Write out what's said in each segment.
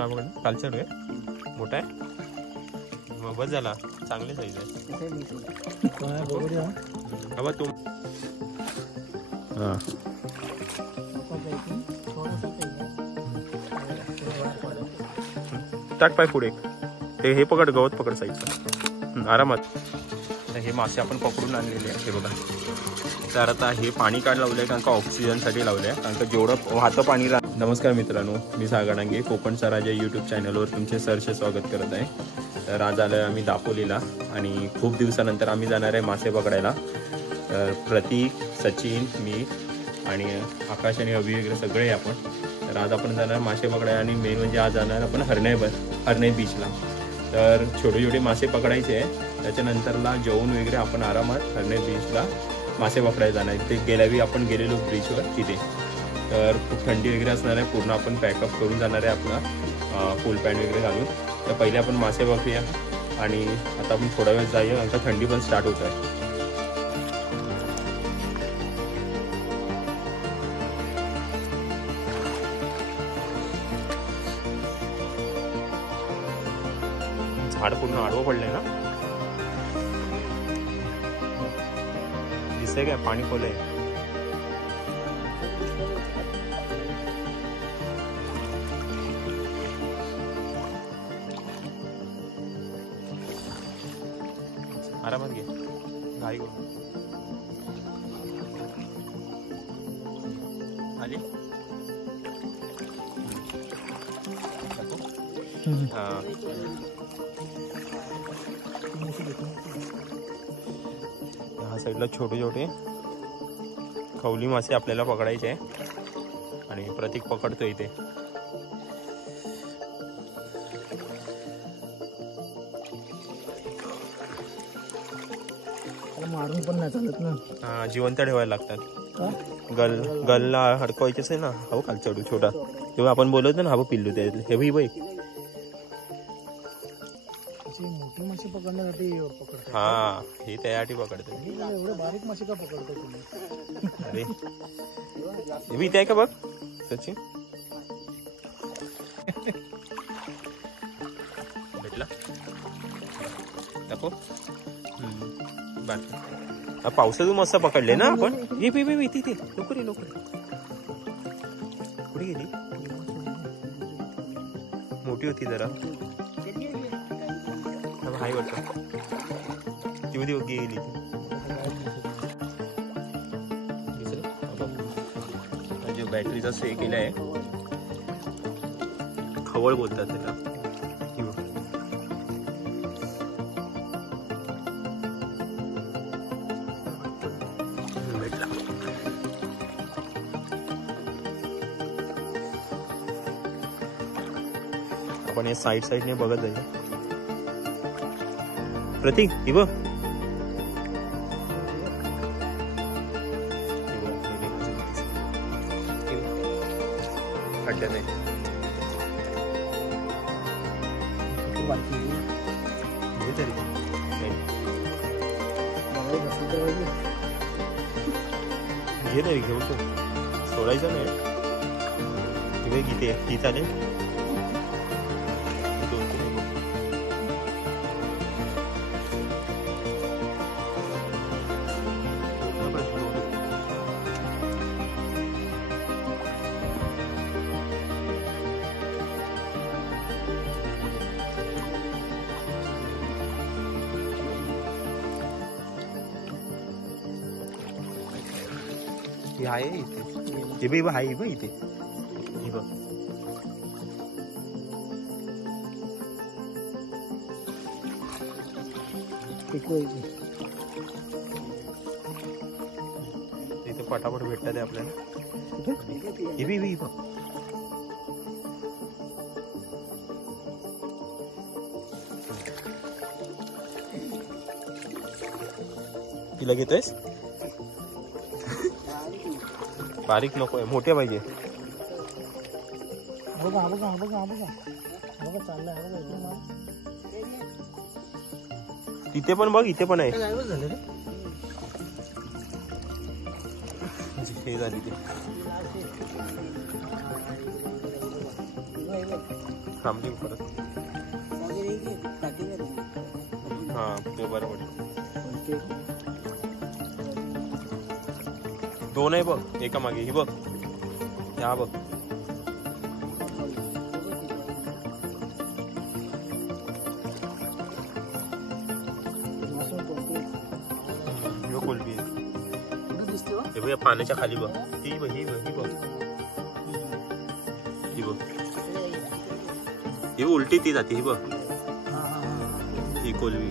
काय बघा कालचड आहे मोठा आहे मग बस झाला चांगली साईज आहे बाबा तू टाक पाय पुढे ते हे पकड गवत पकड साईडचं आरामात हे मासे आपण पकडून आणलेले आहे हे बघा तर आता हे पाणी काढ लावलंय कारण का ऑक्सिजनसाठी लावलंय कारण का जेवढं वाहतं पाणी नमस्कार मित्रांनो मी सागर डांगे कोकणचा राजा यूट्यूब चॅनलवर तुमचे सहर्ष स्वागत करत आहे तर आज आलोय आम्ही दापोलीला आणि खूप दिवसानंतर आम्ही जाणार आहे मासे पकडायला तर प्रतीक सचिन मी आणि आकाश आणि अभि वगैरे सगळे आपण तर आज आपण जाणार मासे पकडायला आणि मेन म्हणजे आज जाणार आपण हरणे बीचला तर छोटे छोटे मासे पकडायचे आहे त्याच्यानंतरला जेवून वगैरे आपण आरामात हरणे बीचला मासे पकडायला जाणार ते गेल्यावेळी आपण गेलेलो ब्रिजवर तिथे तर खूप थंडी वगैरे असणार आहे पूर्ण आपण पॅकअप करून जाणार आहे आपला फुल पॅन्ट वगैरे घालून तर पहिले आपण मासे बघूया आणि आता आपण थोडा वेळ जाऊया कारण का थंडी पण स्टार्ट होत आहे झाड पूर्ण आडवं पडलंय ना दिसतंय काय पाणी खोल आहे आरामात घे घाई करून आली ह्या साईडला छोटे छोटे खवली मासे आपल्याला पकडायचे आहे आणि प्रतीक पकडतो इथे मारून पण नाही चालत ना हा जिवंत ठेवायला लागतात गलला हडकवायचेच आहे ना हो खाल चढू छोटा तेव्हा आपण बोलवतो ना हा पिल्लू ते हे भी बाई मोठी मासे पकडण्यासाठी पकडतात हा हे त्यासाठी पकडतो एवढे बारीक मासे का पकडतो तुम्ही अरे हे भी इथे आहे का बघ सचिन भेटला दाखव पावसातून मस्त पकडले ना आपण ये बे तिथे लवकर ये लवकर कुठे गेली मोठी होती जरा हाय वाटत ती गेली म्हणजे बॅटरीचा से केलाय खवळ बोलतात त्याला आपण हे साईडने बघत जाईल प्रतीक ही बघ खड्ड्यात आहे घे तरी घेऊन तो सोडायचं नाही किती चालेल आहे इथे हे बघ आहे बघ इथे हे बघ इथे पटापट भेटतात आपल्याला हे बी बघ तिला घेतोयस बारीक नको आहे मोठे पाहिजे बघा बघा बघा बघा बघा चाललंय तिथे पण बघ इथे पण आहे हे झाली ते थांबली परत. हा ते बरोबर. 2 आहे बघ एका मागे. ही बघ ह्या बघ. कोलबी हे बघ पाण्याच्या खाली बघ. ही बघ ही बघ ही बघ ही बघ. ही उलटी ती जाते. ही बघ ही कोलबी.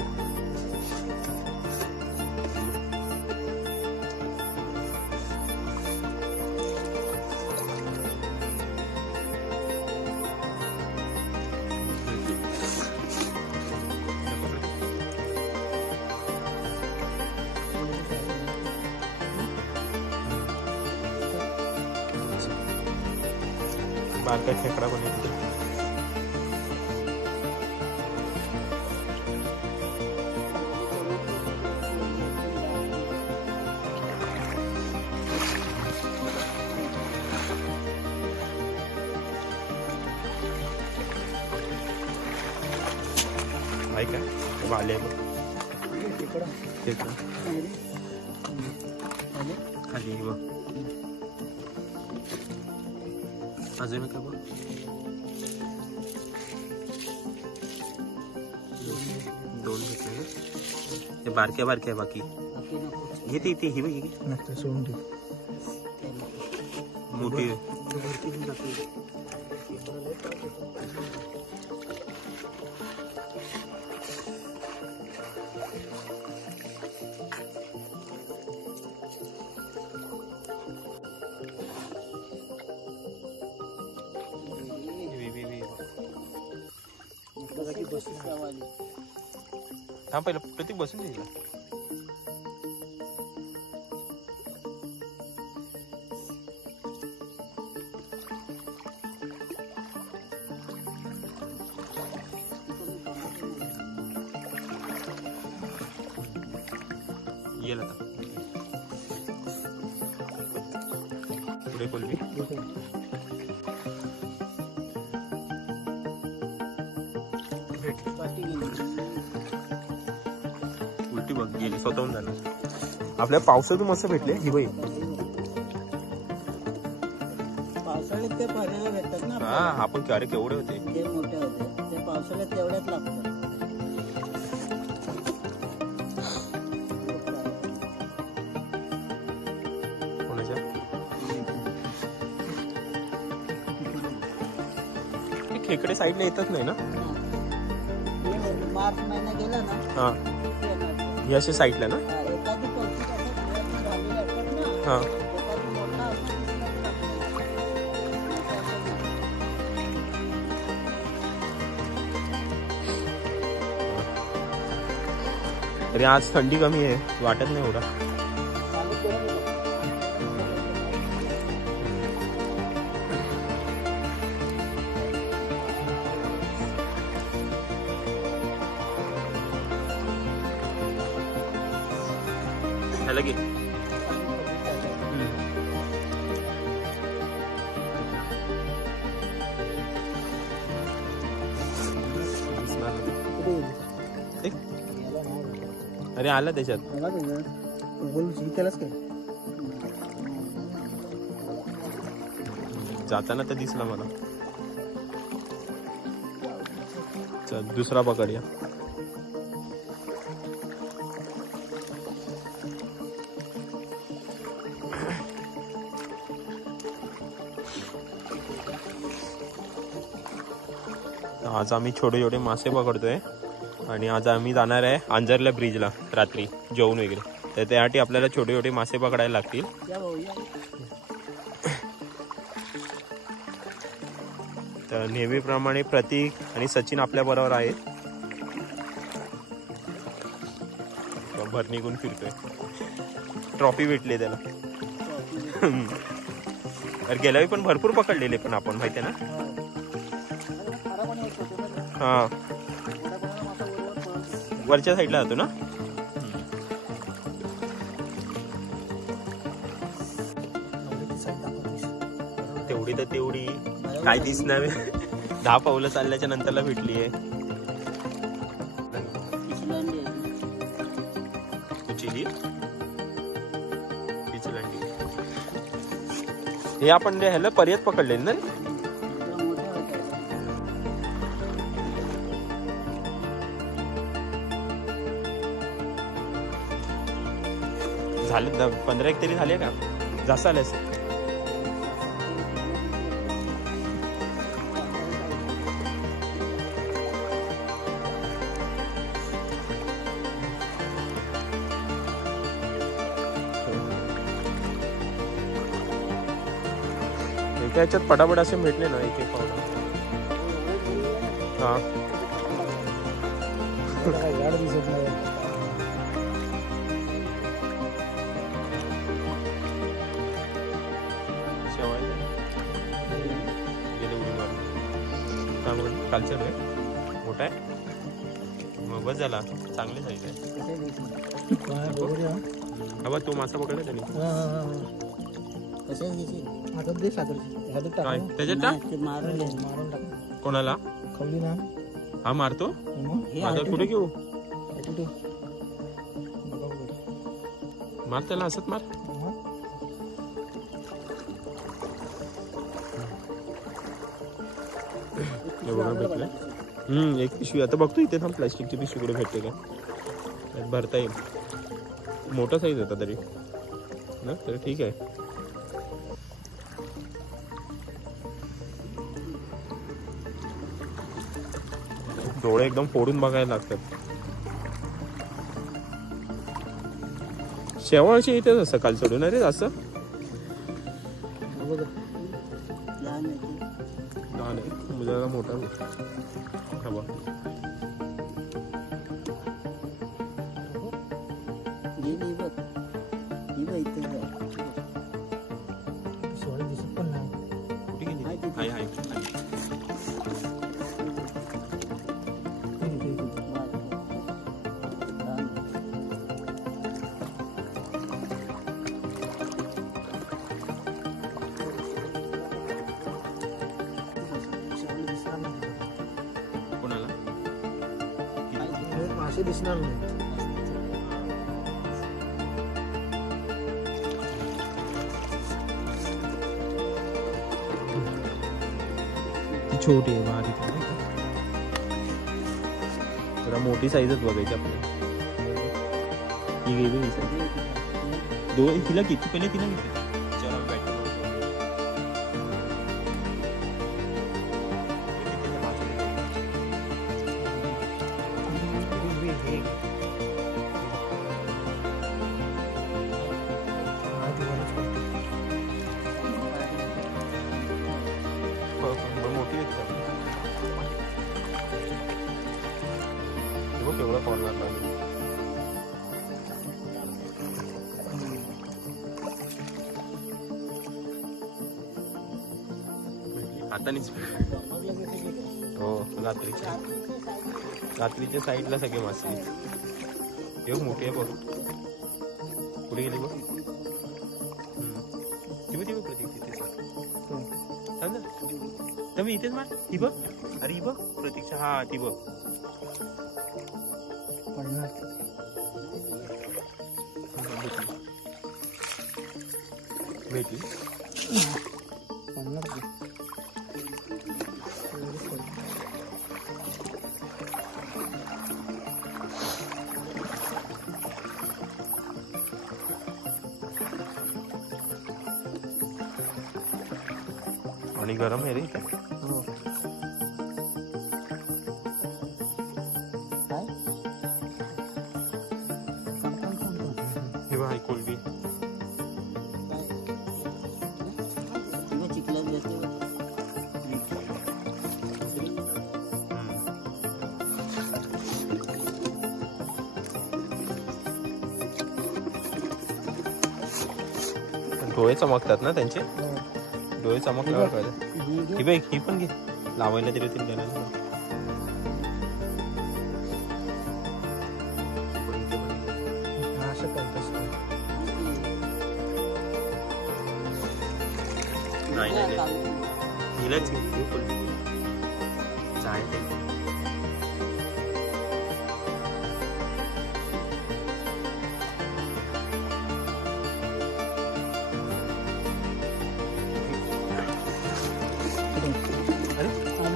बारका खेकडा पण येतो. ऐका वाले खाली बघ. अजून काय बघ. 2 भेटले ते बारक्या बारक्या. बाकी येते इथे. ही बघ सोडून ठेव. मोठी. हा पहिलं प्रतीक बसून द्यायला. येईल आता पुढे कोलबी. उलटी बघ गेली स्वतःहून झालं. आपल्या पावसातून मस्त भेटले. ही बाई पावसाळ्यात ते पाण्याला भेटतात ना. हा आपण अरे केवढे होते. ते मोठे होते ते पावसाळ्यात तेवढ्याच लागतात. कोणाच्या खेकडे साईडला येतच नाही ना. मार्च महिना गेला ना. हा हे असे साईडला ना. एखादी पोती झालेली असतात ना. हा एखादी मोठा तरी आज थंडी कमी आहे. वाटत नाही एवढा. लगे अरे आला त्याच्यात. जाताना तर दिसला मला. चल दुसरा पकडूया. आज आम्ही छोटे छोटे मासे पकडतोय आणि आज आम्ही जाणार आहे अंजरला ब्रिजला रात्री जेवण वगैरे. तर त्यासाठी आपल्याला छोटे छोटे मासे पकडायला लागतील. तर नेहमीप्रमाणे प्रतीक आणि सचिन आपल्या बरोबर आहेत. भर निघून फिरतोय. ट्रॉफी भेटली त्याला. गेल्यावेळी पण भरपूर पकडलेले पण आपण माहिती आहे ना. हा वरच्या साईडला जातो ना. तेवढी तर तेवढी काय दिसणार. 10 पावलं चालल्याच्या नंतरला भेटली आहे. पिछलंडी आहे. चिली पिचलंडी. हे आपण ह्याला पर्यत पकडले ना. इकडं मोठ्या होत्या. झाले 15 तरी झाले का जास्त आलेस. एका याच्यात पटापट असे भेटले ना एक एक पावडा. हा गाड दिसत नाही. कालचं आहे मोठा आहे. मग बस झाला चांगली साईज आहे. हा तो मासा पकडला त्यांनी. कशाच दिसेल काय त्याच्यात टाक. मारून टाक. कोणाला खवली ना. हा मारतो. माझा कुठे घेऊ. मार त्याला असत मार. एक पिशवी आता बघतो इथे थांब. प्लास्टिकची पिशवी कुठे भेटते का भरता येईल. मोठा साईज होता तरी ना तर ठीक आहे. डोळे एकदम फोडून बघायला लागतात. शेवाळशी इथेच असं काल सोडून रे असं लहान आहे. मुलाला मोठा मासे दिसणार नाही. छोटी आहे बारीक. जरा मोठी साईजच बघायची आपल्याला. ही गेली तिला किती पहिले तिला किती. केवढा कॉर्नर लागेल. आता हो रात्रीच्या साईडला सगळे मासे. एक मोठी आहे बघ. कुठे गेली बघ. ती बघ प्रतीक तिथे सांग ना. तुम्ही इथेच मार. ही बघ. अरे ही बघ प्रतीक्षा. हा ती बघ. भेटली. पाणी गरम आहे रे इथे. हे बघ कोलबी. डोळे चमकतात ना त्यांचे. डोळे चमकल्यावर कळलं. ही बघ ही पण घे. लावायला तरी होतील त्याला. नाही हिलाच काय ते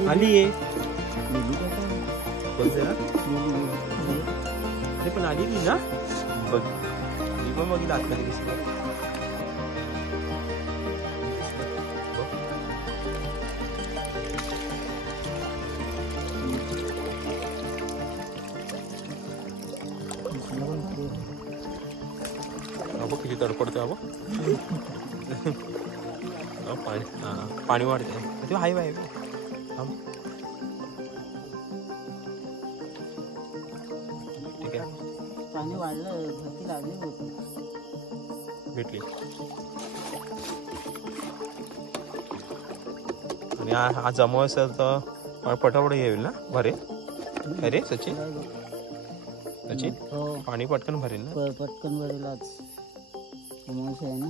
आली आहे पण आली ती ना बघ मी पण बघितलं आतमध्ये दिसलं अबो किती तडपडते अबो पाणी पाणी वाढते ते हाय बाय ठीक आहे पाणी वाढलं भरती लागली होती भेटली आणि हा जमा असेल तर पटापट येईल ना भरे अरे सचिन सचिन पाणी पटकन भरेल ना पटकन भरेल आज आहे ना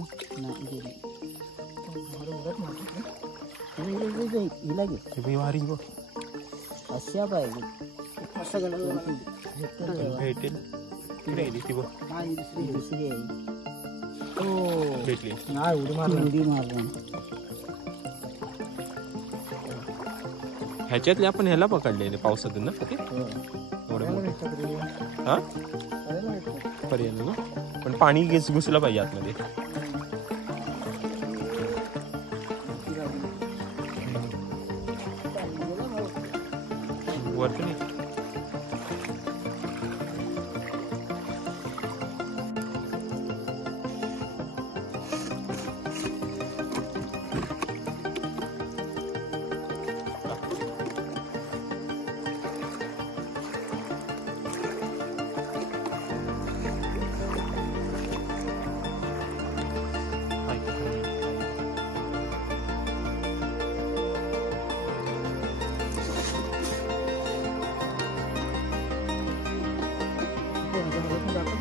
हिला घे वारी बघ अशा पाहिजे भेटेल कुठे गेली ती बघ दुसरी आहे भेटली उडी मारली ह्याच्यातले आपण ह्याला पकडले पावसातून ना ते हा पर्यंत ना पण पाणी घुसलं पाहिजे आतमध्ये वरती नाही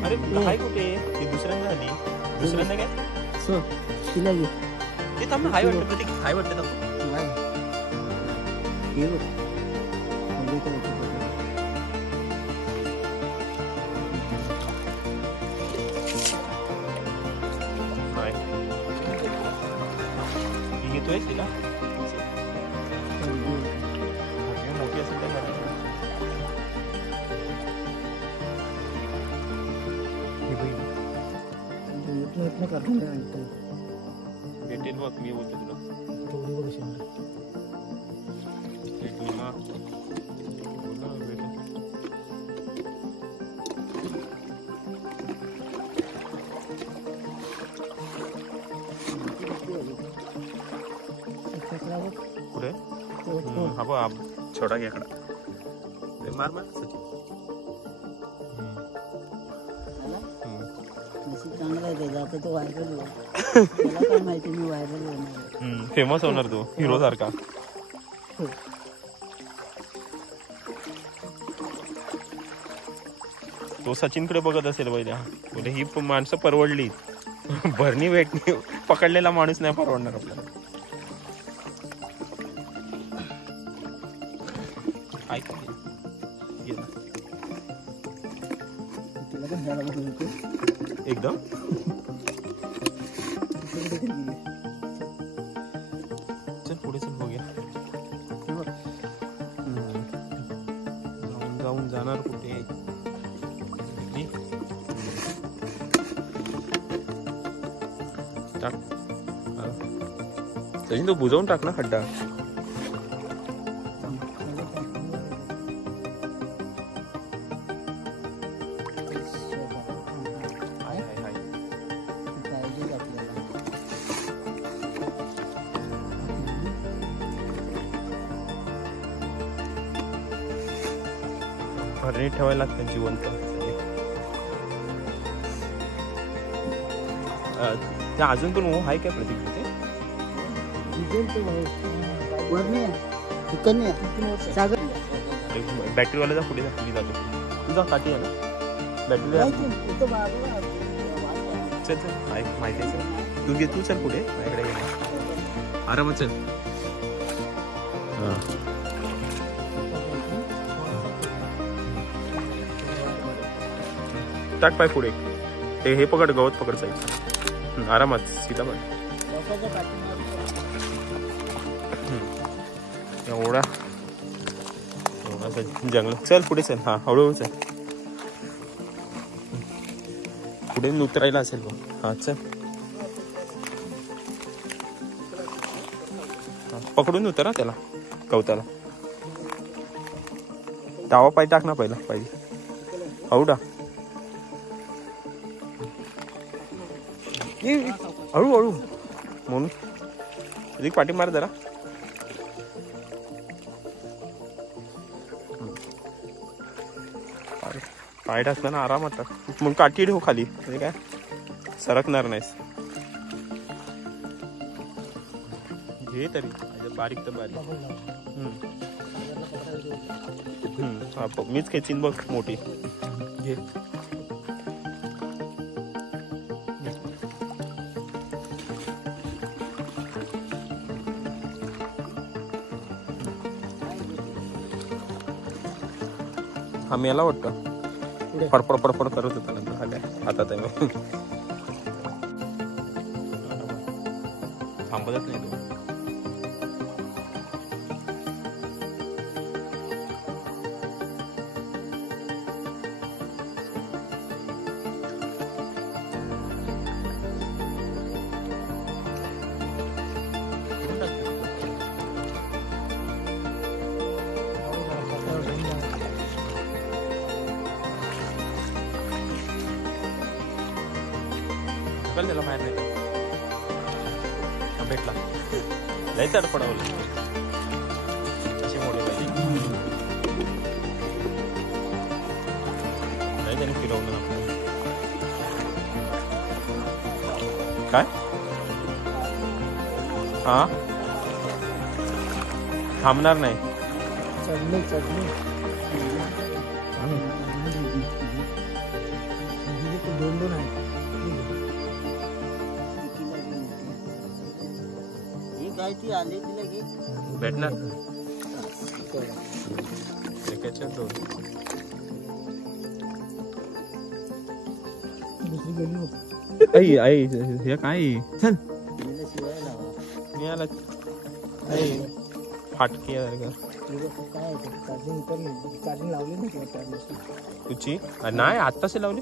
अरे हाय कुठे ती दुसऱ्यांदा आली दुसऱ्यांदा काय सो तिला घे ते थांब हाय वाटतं ते हाय वाटतं थांब घेतोय तिला मोठी असेल तर भेटेल बघ मी बोलतो तुला कुठे हा बघ छोटा घ्याकडा मार मार सचिन चांगला आहे जाते तो व्हायरल मला काय माहिती मी व्हायरल होणार फेमस होणार तो हिरो सारखा तो सचिनकडे बघत असेल पहिल्या बोले ही माणसं परवडली भरणी भेटणी पकडलेला माणूस नाही परवडणार आपल्याला एकदम चल पुढे चल बघूया जाऊन जाऊन जाणार कुठे टाक सचिन तो बुजवून टाक ना खड्डा भरणी ठेवायला लागतं जिवंत त्या अजून पण आहे काय प्रतीक बॅटरीवाला जा पुढे जा मी जातो तुझा काठी आहे ना बॅटरी चल चल माहिती आहे तू घे तू चल पुढे माझ्याकडे आरामात चल टाक पाय पुढे. हे पकड, गवत पकड साईडचं. आरामात सीधा पण. एवढा जंगल. चल पुढे चल. हा हळूहळू चल. पुढे उतरायला असेल बघ. हा चल. पकडून उतरा त्याला, गवताला. डावा पाय टाक ना पहिला पाहिजे. हळू टाक. हळू हळू म्हणून अधिक पाठी मार जरा. पाय टाकताना आरामात टाक. मग काठी ठेव खाली, म्हणजे काय सरकणार नाहीस. घे तरी बारीक तर बारीक. मीच खेचीन बघ मोठी. घे. हा मेला वाटतं. फडफड फडफड करत होता नंतर. हा काय आता त्याने थांबतच नाही तो. त्याला बाहेर नाही भेटला. लय तर पडवलं अशी मोठी पाहिजे. नाही त्याने फिरवलं काय. हा थांबणार नाही. चढणी चढणी दोन दोन आहे. ती आली तिला घे. भेटणार एकाच्या दोन. आई आई हे काय. चल मी आला. फाटकी काय चार्जिंग उतरली. चार्जिंग लावली नाही तुझी. नाही आत्ताच लावली.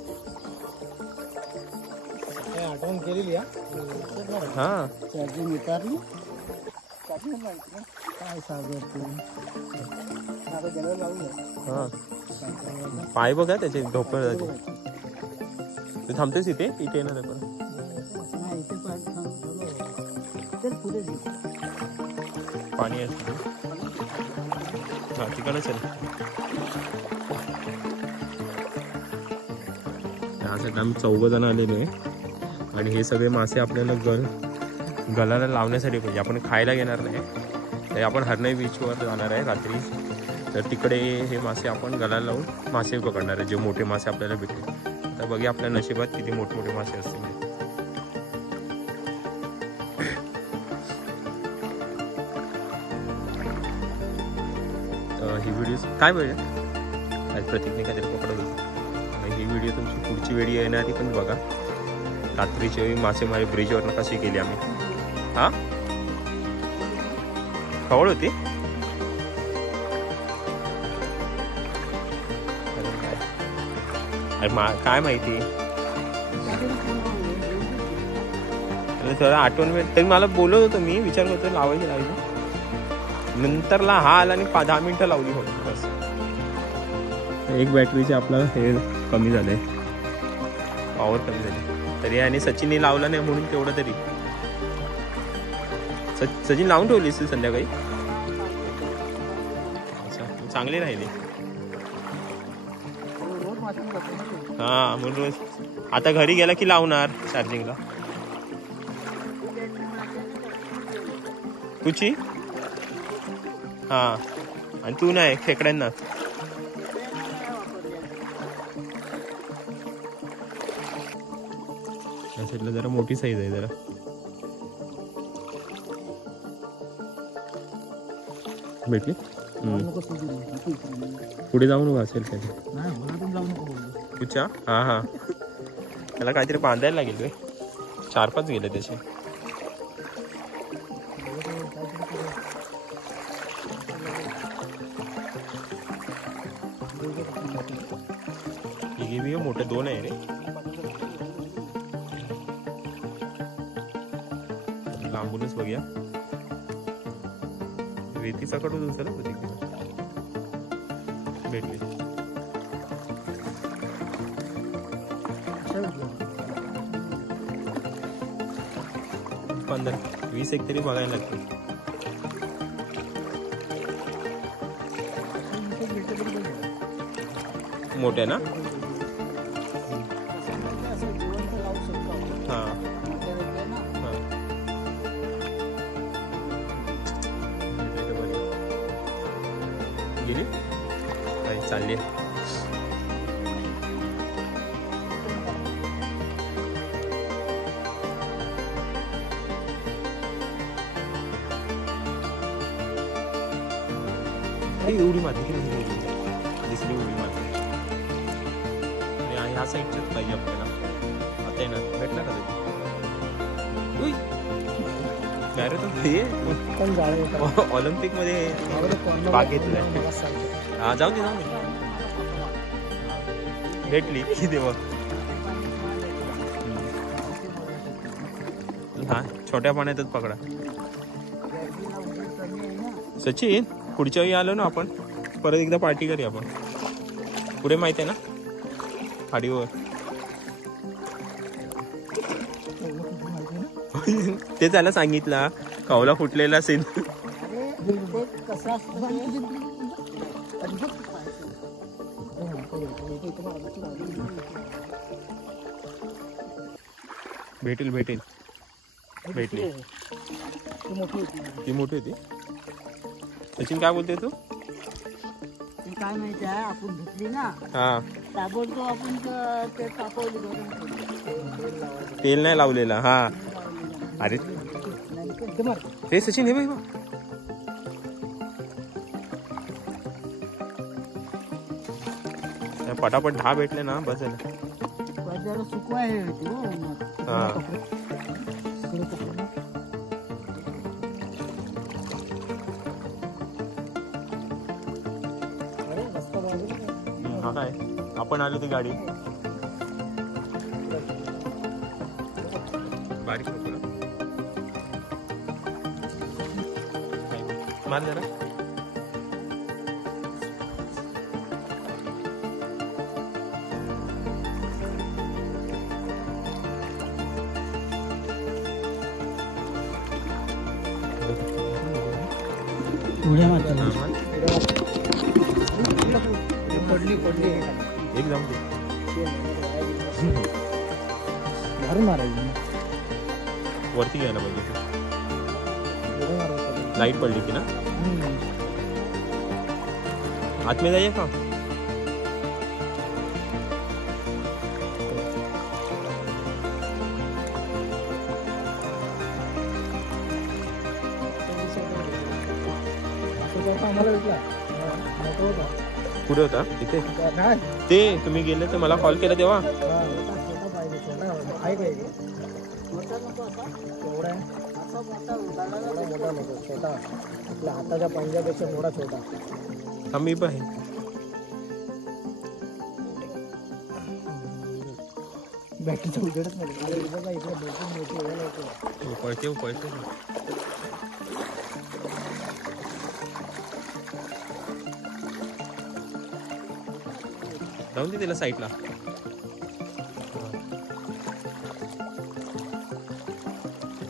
आठवण केलेली. हा चार्जिंग उतारली. काय सागर हा पाय बघा त्याचे ढोपर जाते. तू थांबतेस इथे. इथे येणार पण पाणी असतं तिकडे. चल त्यासाठी आम्ही 4 जण आलेलो आहे. आणि हे सगळे मासे आपल्याला गलाला लावण्यासाठी पाहिजे. आपण खायला घेणार नाही. तर आपण हरणाई बीचवर जाणार आहे रात्री. तर तिकडे हे मासे आपण गलाला लावून मासे पकडणार आहे, जे मोठे मासे आपल्याला भेटतील. तर बघूया आपल्या नशिबात किती मोठमोठे मासे असतील. ही व्हिडिओ काय पाहिजे आज प्रतीकने काहीतरी पकडत होती. ही व्हिडिओ तुमची पुढची व्हिडिओ येणारी पण बघा. रात्रीच्या वेळी मासेमारी ब्रिजवरनं कशी केली आम्ही. हा खवळ होती. काय माहिती. थोडा आठवण वेळ तरी मला बोलत होतो. मी विचार करतो लावायची नंतरला हा आला आणि 10 मिनिटं लावली होती बस. एक बॅटरीचे आपलं हे कमी झालंय, पॉवर कमी झाली तरी. आणि सचिनने लावला नाही म्हणून तेवढं तरी. सचिन लावून ठेवलीस तू संध्याकाळी. अच्छा चांगली राहिली. हा म्हणून आता घरी गेला की लावणार चार्जिंगला. तुझी हा आणि तू नाही खेकड्यांना. साईडला जरा मोठी साईज आहे जरा. भेटली पुढे जाऊ नको असेल त्याला. बापूच्या हा हा त्याला काहीतरी बांधायला लागेल रे 4-5 गेले त्याचे हे मोठे 2 आहे रे लांबूनच बघूया रेतीचा कडून उचला भेटले 15-20 एक तरी बघायला लागतं मोठे ना हा गेली चालली उडी मारते दिसली उडी मारते आणि ह्या साईडच्याच पाहिजे आपल्याला आता आहे ना भेटला का काय रे तो ऑलिम्पिक मध्ये भाग घेतलाय हा जाऊ दे भेटली तेव्हा हा छोट्या पाण्यातच पकडा सचिन पुढच्या वेळी आलो ना आपण परत एकदा पार्टी करूया आपण पुढे माहिती आहे ना खाडीवर ते त्याला सांगितलं कावला फुटलेला असेल भेटेल भेटेल भेटली ती मोठी होती सचिन काय बोलते तू काय माहिती आहे आपण धुतली ना हा ताबडतोब आपण ते तापवली तेल नाही लावलेला हा अरे हे सचिन हे बघ पटापट 10 भेटले ना बस झालं सुकवाय हा हा काय आपण आलो ती गाडी बारीक नको ना मार जरा उड्या मारतात पडली एकदम वरती घ्यायला पाहिजे लाईट पडली की ना आत में जाइए का कुठे होता तिथे ते तुम्ही गेले तर मला कॉल केला तेव्हा हाताच्या पंजापेक्षा मोठा छोटा आम्ही पण बॅटरीचा उजेडच नाही पळते जाऊन दे त्याला साईडला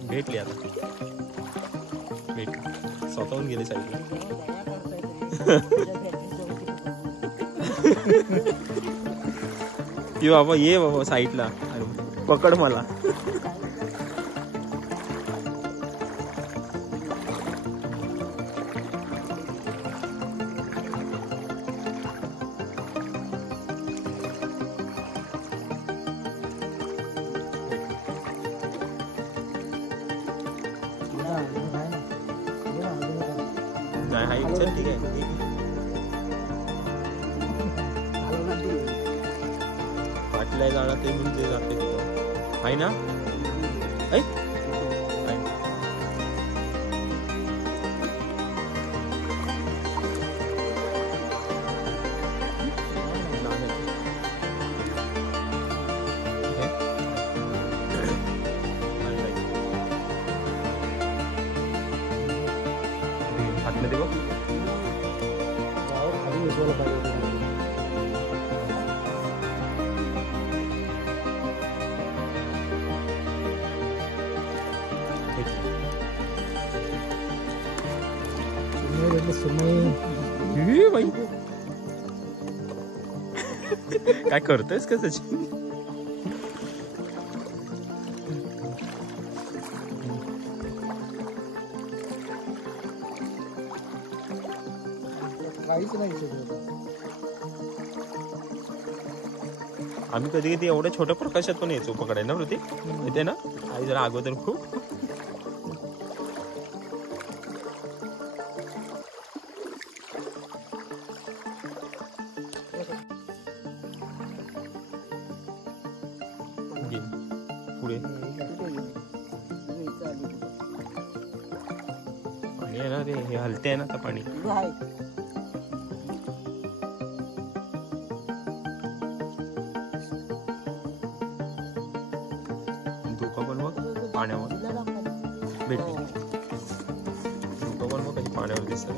भेटली आता भेटली स्वतःहून गेले साईडला बाबा ये बाबा साईडला पकड मला नाही चल ठीक आहे चाललाय जाणार ते म्हणून ते जाते तिथं आहे ना ऐ आतमध्ये बघ खाली बसवायला पाहिजे. बाई काय करतोयस का सचिन काहीच नाही. आम्ही कधी कधी एवढ्या छोट्या प्रकाशात पण यायचो पकडायला ना ऋती येते ना आई जरा अगोदर खूप पुढे पाणी आहे ना रे हे हलते आहे ना आता पाणी धोका पण बघ पाण्यावर भेटली धोका पण बघ कधी पाण्यावर दिसत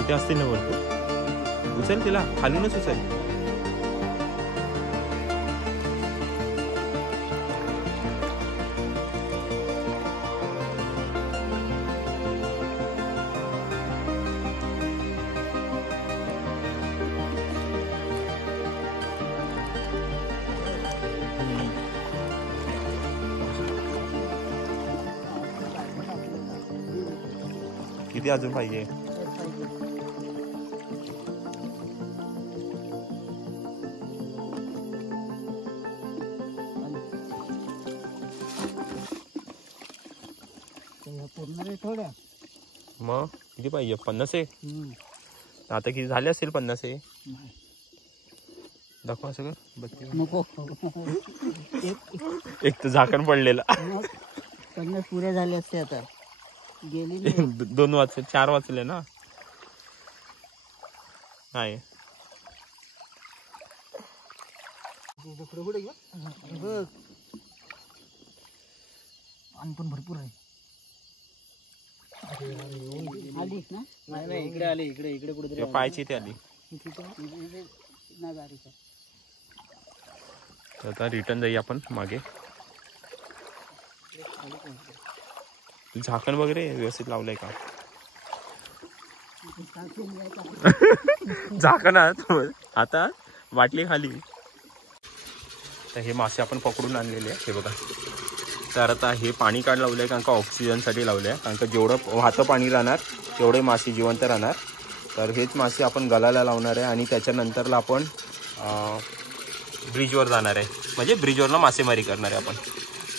इथे असते ना वरती उचल तिला खालूनच उचल किती अजून पाहिजे मग किती पाहिजे 50 आहे आता किती झाले असेल 50 आहे दाखवा सगळं नको एक तर झाकण पडलेला 50 पुरे झाले असते आता गेली 2 वाचले 4 वाचले ना नाही आणि पण भरपूर आहे आली ना नाही इकडे आली इकडे कुठे पायची ते आली आता रिटर्न जाई आपण मागे झाकण वगैरे व्यवस्थित लावलंय का झाकण आता वाटली खाली तर हे मासे आपण पकडून आणलेले आहे हे बघा तर आता हे पाणी काढ लावलंय कारण का ऑक्सिजनसाठी लावलंय कारण का जेवढं वाहतं पाणी राहणार तेवढे मासे जिवंत राहणार तर हेच मासे आपण गलाला लावणार आहे आणि त्याच्यानंतरला आपण ब्रिजवर जाणार आहे म्हणजे ब्रिजवरनं मासेमारी करणार आहे आपण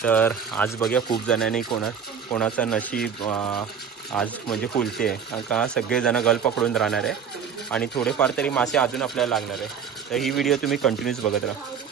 तर आज बघूया खूप जणांनी कोणाचं नशीब आज म्हणजे फुलते आहे कारण का सगळेजण गल पकडून राहणार आहे आणि थोडेफार तरी मासे अजून आपल्याला लागणार आहे तर ही व्हिडिओ तुम्ही कंटिन्यूच बघत राहा